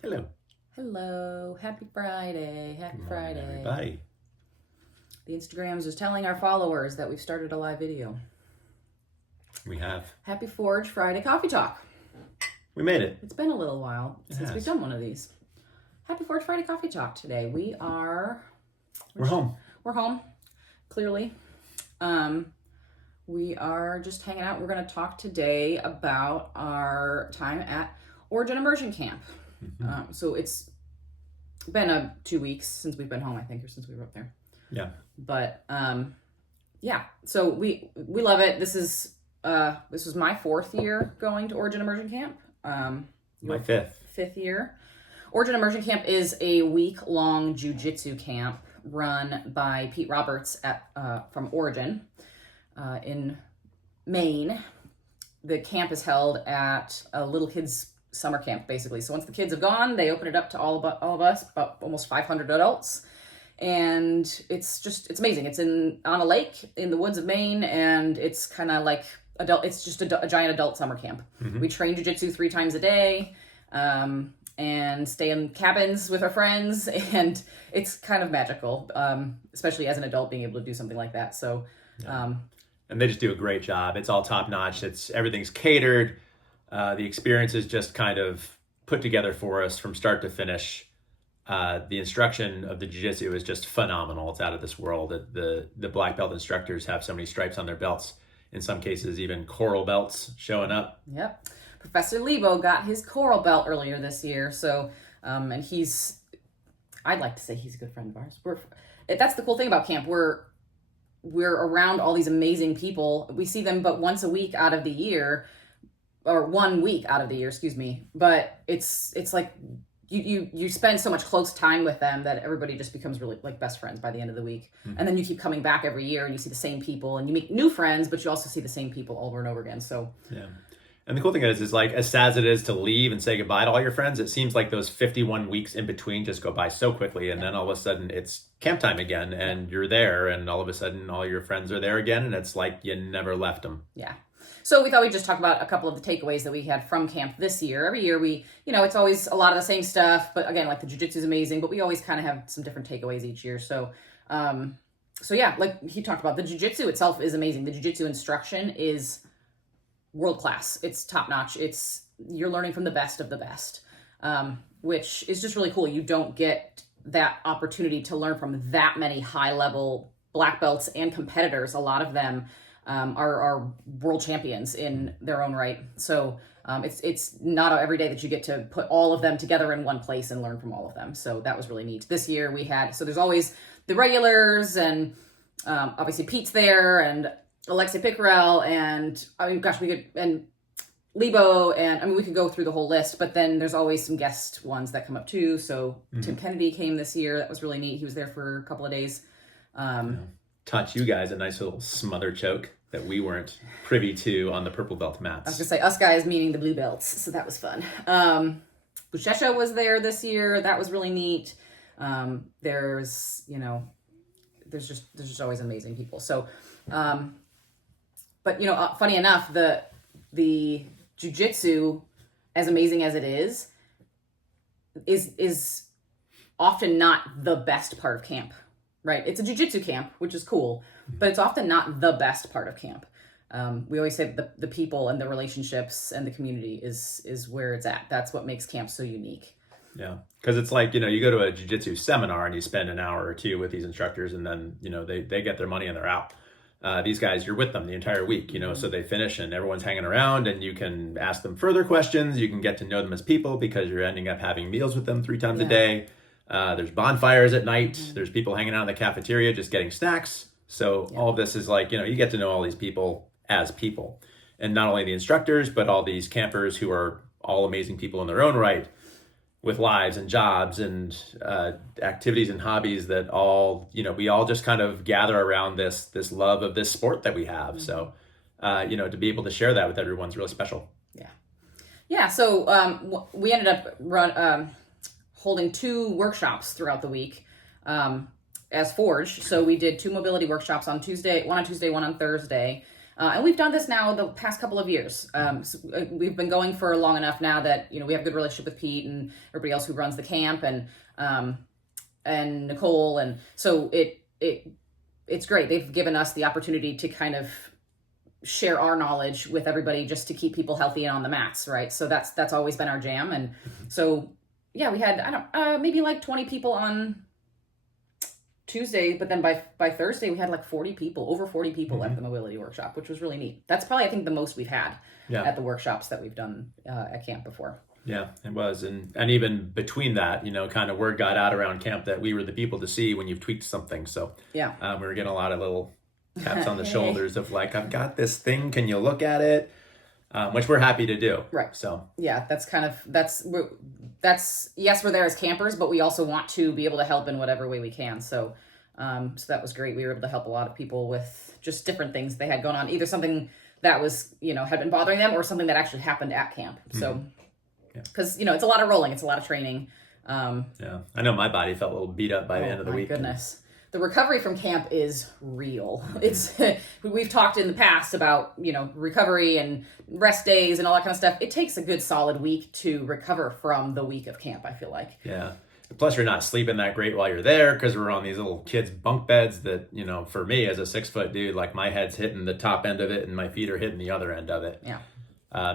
Hello. Hello. Happy Friday. Happy Good morning, Friday. everybody. The Instagrams is telling our followers that we've started a live video. We have. Happy Forge Friday Coffee Talk. We made it. It's been a little while It since has. we've done one of these. Happy Forge Friday Coffee Talk today. We're home. We're home, clearly. We are just hanging out. We're going to talk today about our time at Origin Immersion Camp. Mm-hmm. So it's been 2 weeks since we've been home, I think, or since we were up there. Yeah. But yeah, so we love it. This was my 4th year going to Origin Immersion Camp. My 5th. 5th year. Origin Immersion Camp is a week-long jiu-jitsu camp run by Pete Roberts from Origin in Maine. The camp is held at a little kids' summer camp, basically. So once the kids have gone, they open it up to all of us, about almost 500 adults. And it's amazing. It's on a lake in the woods of Maine, and it's kind of like it's just a giant adult summer camp. Mm-hmm. We train jiu-jitsu 3 times a day, and stay in cabins with our friends, and it's kind of magical, especially as an adult being able to do something like that. So, and they just do a great job. It's all top notch. Everything's catered. The experience is just kind of put together for us from start to finish. The instruction of the jiu-jitsu is just phenomenal. It's out of this world. The black belt instructors have so many stripes on their belts. In some cases, even coral belts showing up. Yep. Professor Lebo got his coral belt earlier this year. So, and I'd like to say he's a good friend of ours. That's the cool thing about camp. We're around all these amazing people. We see them but once a week out of the year, or 1 week out of the year, excuse me. But it's like you spend so much close time with them that everybody just becomes really like best friends by the end of the week. Mm-hmm. And then you keep coming back every year and you see the same people and you make new friends, but you also see the same people over and over again. So yeah. And the cool thing is like, as sad as it is to leave and say goodbye to all your friends, it seems like those 51 weeks in between just go by so quickly. And then all of a sudden it's camp time again and you're there, and all of a sudden all your friends are there again. And it's like you never left them. Yeah. So we thought we'd just talk about a couple of the takeaways that we had from camp this year. Every year it's always a lot of the same stuff, but again, like the jiu-jitsu is amazing, but we always kind of have some different takeaways each year. So yeah, like he talked about, the jiu-jitsu itself is amazing. The jiu-jitsu instruction is world class. It's top notch. You're learning from the best of the best, which is just really cool. You don't get that opportunity to learn from that many high level black belts and competitors. A lot of them are world champions in their own right. So it's not every day that you get to put all of them together in one place and learn from all of them. So that was really neat. This year there's always the regulars, and obviously Pete's there, and Alexei Pickrell, and and Lebo, and we could go through the whole list, but then there's always some guest ones that come up too. So Tim Kennedy came this year. That was really neat. He was there for a couple of days. Taught you guys a nice little smother choke that we weren't privy to on the purple belt mats. I was gonna say us guys meaning the blue belts, so that was fun. Bushesha was there this year. That was really neat. There's just always amazing people. So, but funny enough, the jiu-jitsu, as amazing as it is often not the best part of camp. Right. It's a jiu-jitsu camp, which is cool, but it's often not the best part of camp. We always say the people and the relationships and the community is where it's at. That's what makes camp so unique. Yeah. Because it's like, you go to a jiu-jitsu seminar and you spend an hour or 2 with these instructors, and then, they get their money and they're out. These guys, you're with them the entire week, so they finish and everyone's hanging around, and you can ask them further questions. You can get to know them as people because you're ending up having meals with them 3 times a day. There's bonfires at night. Mm-hmm. There's people hanging out in the cafeteria just getting snacks. So all of this is like, you get to know all these people as people. And not only the instructors, but all these campers who are all amazing people in their own right, with lives and jobs and activities and hobbies that all, we all just kind of gather around this love of this sport that we have. Mm-hmm. So, to be able to share that with everyone's really special. Yeah. Yeah. So we ended up holding 2 workshops throughout the week as Forge. So we did 2 mobility workshops on Tuesday, one on Tuesday, one on Thursday. And we've done this now the past couple of years. We've been going for long enough now that, we have a good relationship with Pete and everybody else who runs the camp, and Nicole. And so it's great. They've given us the opportunity to kind of share our knowledge with everybody just to keep people healthy and on the mats, right? So that's always been our jam. And so, yeah, we had, maybe like 20 people on Tuesday, but then by Thursday we had like 40 people, over 40 people at the mobility workshop, which was really neat. That's probably, I think, the most we've had at the workshops that we've done at camp before. Yeah, it was. And even between that, kind of word got out around camp that we were the people to see when you've tweaked something. So we were getting a lot of little taps on the shoulders of like, I've got this thing, can you look at it? Which we're happy to do. Right. So yeah, that's yes, we're there as campers, but we also want to be able to help in whatever way we can. So so that was great. We were able to help a lot of people with just different things they had going on, either something that was, had been bothering them or something that actually happened at camp. So because it's a lot of rolling, it's a lot of training. I know my body felt a little beat up by the end of the week. My goodness. The recovery from camp is real. It's we've talked in the past about, recovery and rest days and all that kind of stuff. It takes a good solid week to recover from the week of camp, I feel like. Yeah. Plus you're not sleeping that great while you're there because we're on these little kids bunk beds that, for me as a 6-foot dude, like my head's hitting the top end of it and my feet are hitting the other end of it. Yeah.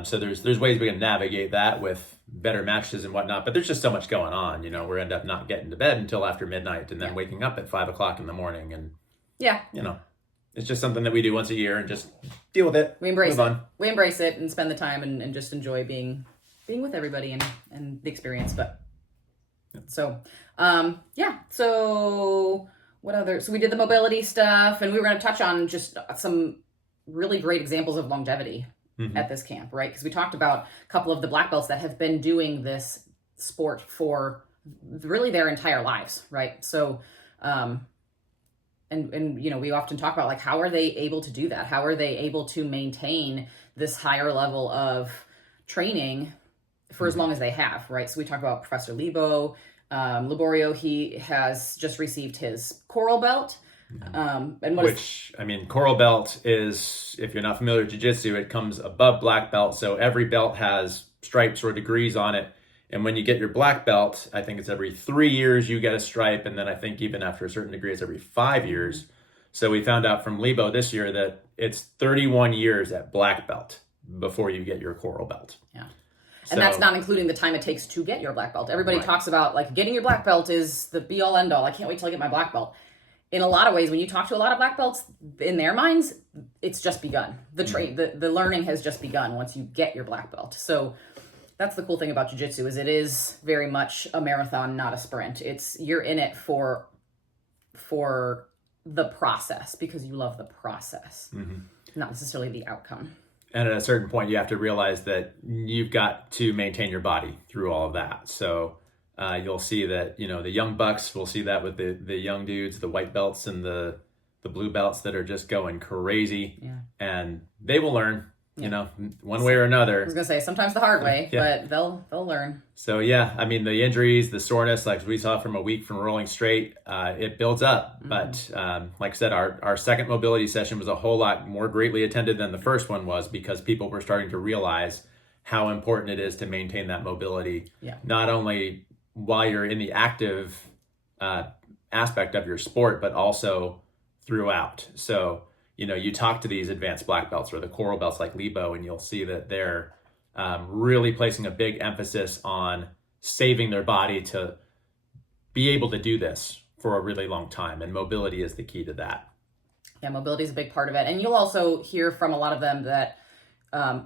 So there's ways we can navigate that with better mattresses and whatnot, but there's just so much going on. We end up not getting to bed until after midnight and then waking up at 5 o'clock in the morning. And it's just something that we do once a year and just deal with it. We embrace it. We embrace it and spend the time and just enjoy being with everybody and the experience. But so, so what other, so we did the mobility stuff, and we were going to touch on just some really great examples of longevity at this camp, right? Because we talked about a couple of the black belts that have been doing this sport for really their entire lives, right? So, and we often talk about like, how are they able to do that? How are they able to maintain this higher level of training for as long as they have, right? So we talk about Professor Liborio. He has just received his coral belt. Coral belt is, if you're not familiar with jiu-jitsu, it comes above black belt. So every belt has stripes or degrees on it. And when you get your black belt, I think it's every 3 years you get a stripe. And then I think even after a certain degree, it's every 5 years. So we found out from Libo this year that it's 31 years at black belt before you get your coral belt. Yeah. And that's not including the time it takes to get your black belt. Everybody talks about like getting your black belt is the be all end all. I can't wait till I get my black belt. In a lot of ways, when you talk to a lot of black belts, in their minds, it's just begun. The learning has just begun once you get your black belt. So that's the cool thing about jiu-jitsu is it is very much a marathon, not a sprint. You're in it for the process because you love the process, not necessarily the outcome. And at a certain point, you have to realize that you've got to maintain your body through all of that. So you'll see that, the young bucks, we'll see that with the young dudes, the white belts and the blue belts that are just going crazy. Yeah. And they will learn, one way or another. I was going to say, sometimes the hard way, but they'll learn. So, the injuries, the soreness, like we saw from a week from rolling straight, it builds up. But like I said, our second mobility session was a whole lot more greatly attended than the first one was because people were starting to realize how important it is to maintain that mobility. Yeah. Not only while you're in the active aspect of your sport, but also throughout. So, you talk to these advanced black belts or the coral belts like Libo, and you'll see that they're really placing a big emphasis on saving their body to be able to do this for a really long time. And mobility is the key to that. Yeah, mobility is a big part of it. And you'll also hear from a lot of them that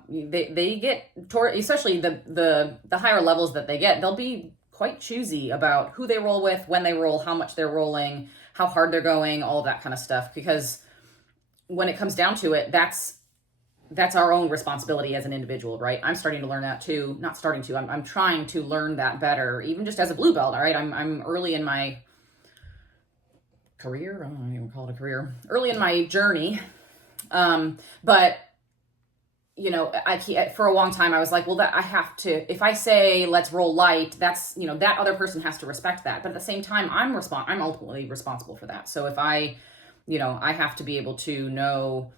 they get, especially the higher levels that they get, they'll be quite choosy about who they roll with, when they roll, how much they're rolling, how hard they're going, all of that kind of stuff. Because when it comes down to it, that's our own responsibility as an individual, right? I'm starting to learn that too. Not starting to, I'm trying to learn that better, even just as a blue belt, all right? I'm early in my career. I don't even call it a career. Early in my journey. But for a long time I was like, well, that I have to, if I say, let's roll light, that's, that other person has to respect that. But at the same time, I'm ultimately responsible for that. So if I have to be able to know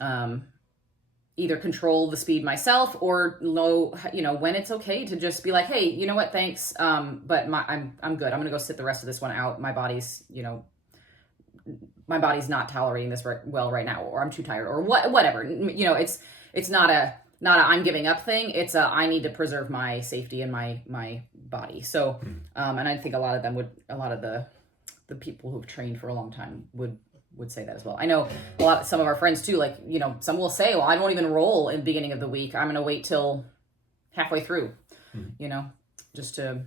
either control the speed myself or know, when it's okay to just be like, hey, you know what, thanks, but I'm good. I'm gonna go sit the rest of this one out. My body's not tolerating this well right now, or I'm too tired, or whatever. It's not a I'm giving up thing. It's a I need to preserve my safety and my body. So, and I think a lot of the people who've trained for a long time would say that as well. I know some of our friends too, like, some will say, well, I won't even roll in the beginning of the week. I'm going to wait till halfway through, just to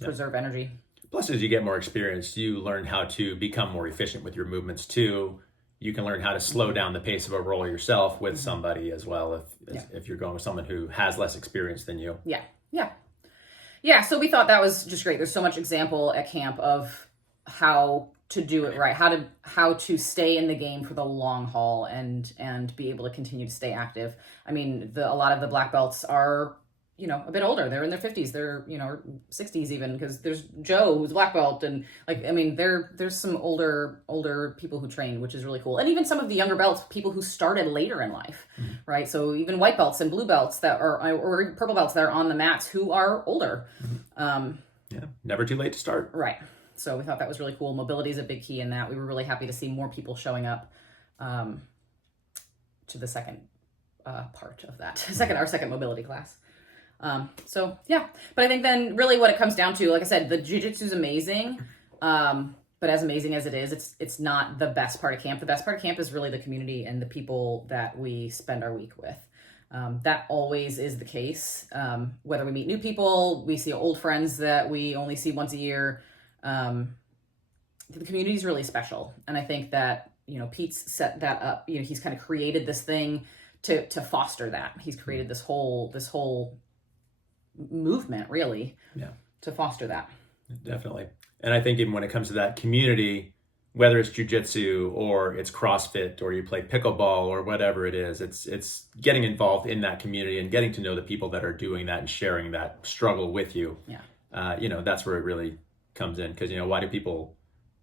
preserve energy. Plus, as you get more experience, you learn how to become more efficient with your movements too. You can learn how to slow down the pace of a roll yourself with somebody as well, if you're going with someone who has less experience than you. Yeah. So we thought that was just great. There's so much example at camp of how to do it right, how to stay in the game for the long haul and be able to continue to stay active. I mean, a lot of the black belts are, a bit older. They're in their 50s. They're, 60s even, because there's Joe who's a black belt, and there's some older people who train, which is really cool. And even some of the younger belts, people who started later in life, right? So even white belts and blue belts or purple belts that are on the mats who are older. Never too late to start. Right. So we thought that was really cool. Mobility is a big key in that. We were really happy to see more people showing up to the second part of that, our second mobility class. But I think then really what it comes down to, like I said, the jiu-jitsu is amazing. But as amazing as it is, it's not the best part of camp. The best part of camp is really the community and the people that we spend our week with. That always is the case. Whether we meet new people, we see old friends that we only see once a year. The community is really special. And I think that, Pete's set that up. He's kind of created this thing to foster that. He's created this whole movement, really, to foster that. Definitely. And I think even when it comes to that community, whether it's jiu-jitsu or it's CrossFit or you play pickleball or whatever it is, it's getting involved in that community and getting to know the people that are doing that and sharing that struggle with you. That's where it really comes in, because why do people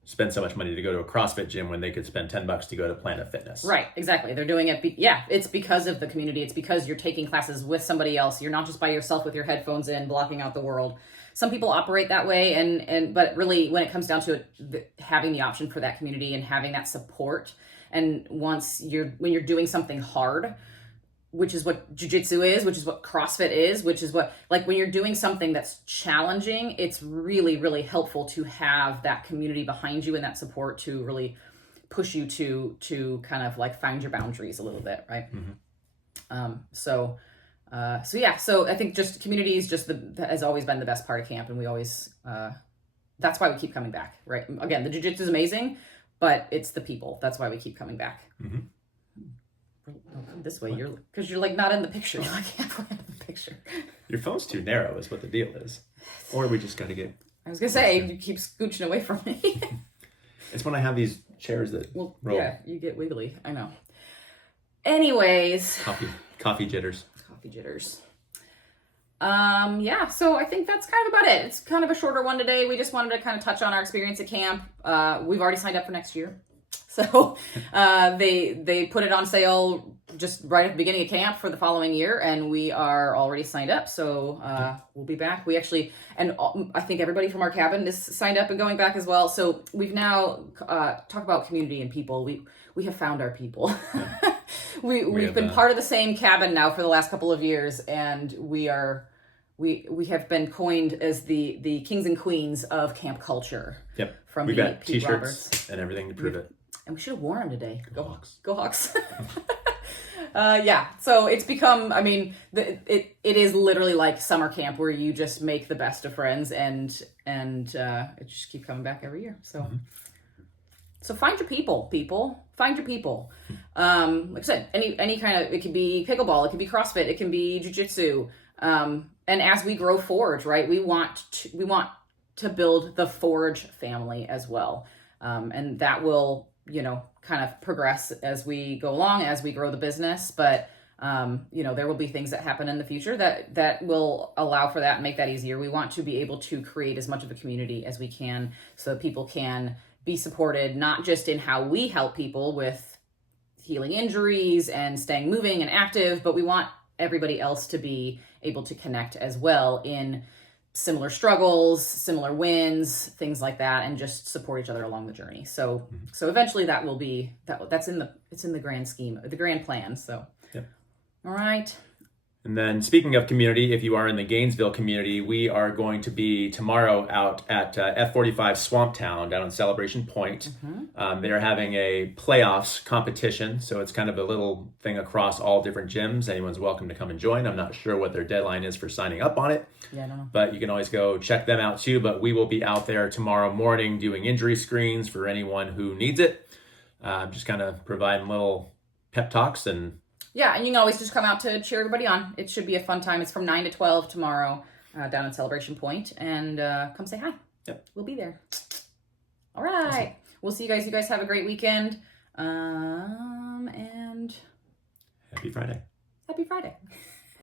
spend so much money to go to a CrossFit gym when they could spend $10 to go to Planet Fitness? Right, exactly. They're doing it. It's because of the community. It's because you're taking classes with somebody else. You're not just by yourself with your headphones in, blocking out the world. Some people operate that way, but really, when it comes down to it, having the option for that community and having that support, and when you're doing something hard, which is what jiu-jitsu is, which is what CrossFit is, which is what, like, when you're doing something that's challenging, it's really, really helpful to have that community behind you and that support to really push you to kind of like find your boundaries a little bit, right? So I think just community is has always been the best part of camp, and we always, that's why we keep coming back, right? Again, the jiu-jitsu is amazing, but it's the people. That's why we keep coming back. This way, because you're like not in the picture. You're like halfway in the picture. Your phone's too narrow is what the deal is. Or we just got to get... I was going to say, you keep scooching away from me. It's when I have these chairs that roll. Yeah, you get wiggly. I know. Anyways. Coffee jitters. Coffee jitters. So I think that's kind of about it. It's kind of a shorter one today. We just wanted to kind of touch on our experience at camp. We've already signed up for next year. So they put it on sale just right at the beginning of camp for the following year, and we are already signed up. So we'll be back. We actually, and I think everybody from our cabin is signed up and going back as well. So we've now talk about community and people. We have found our people. Yeah. We've been part of the same cabin now for the last couple of years, and we have been coined as the kings and queens of camp culture. Yep. From We've got Pete t-shirts Roberts. And everything to prove it. And we should have worn them today. Go Hawks. Go Hawks. So it's become, it is literally like summer camp where you just make the best of friends and it just keep coming back every year. So So find your people. Find your people. Like I said, any kind of, it could be pickleball, it could be CrossFit, it can be jiu-jitsu. And as we grow Forge, right, we want to build the Forge family as well. And that will, kind of progress as we go along, as we grow the business. But, there will be things that happen in the future that will allow for that and make that easier. We want to be able to create as much of a community as we can so that people can be supported, not just in how we help people with healing injuries and staying moving and active, but we want everybody else to be able to connect as well in similar struggles, similar wins, things like that, and just support each other along the journey. So eventually that will be it's in the grand scheme, the grand plan. So all right. And then speaking of community, if you are in the Gainesville community, we are going to be tomorrow out at F45 Swamp Town down in Celebration Point. They're having a playoffs competition. So it's kind of a little thing across all different gyms. Anyone's welcome to come and join. I'm not sure what their deadline is for signing up on it. Yeah, I don't know. But you can always go check them out too. But we will be out there tomorrow morning doing injury screens for anyone who needs it. Just kind of providing little pep talks and yeah, and you can always just come out to cheer everybody on. It should be a fun time. It's from 9 to 12 tomorrow down in Celebration Point. And come say hi. Yep. We'll be there. All right. Awesome. We'll see you guys. You guys have a great weekend. And happy Friday. Happy Friday.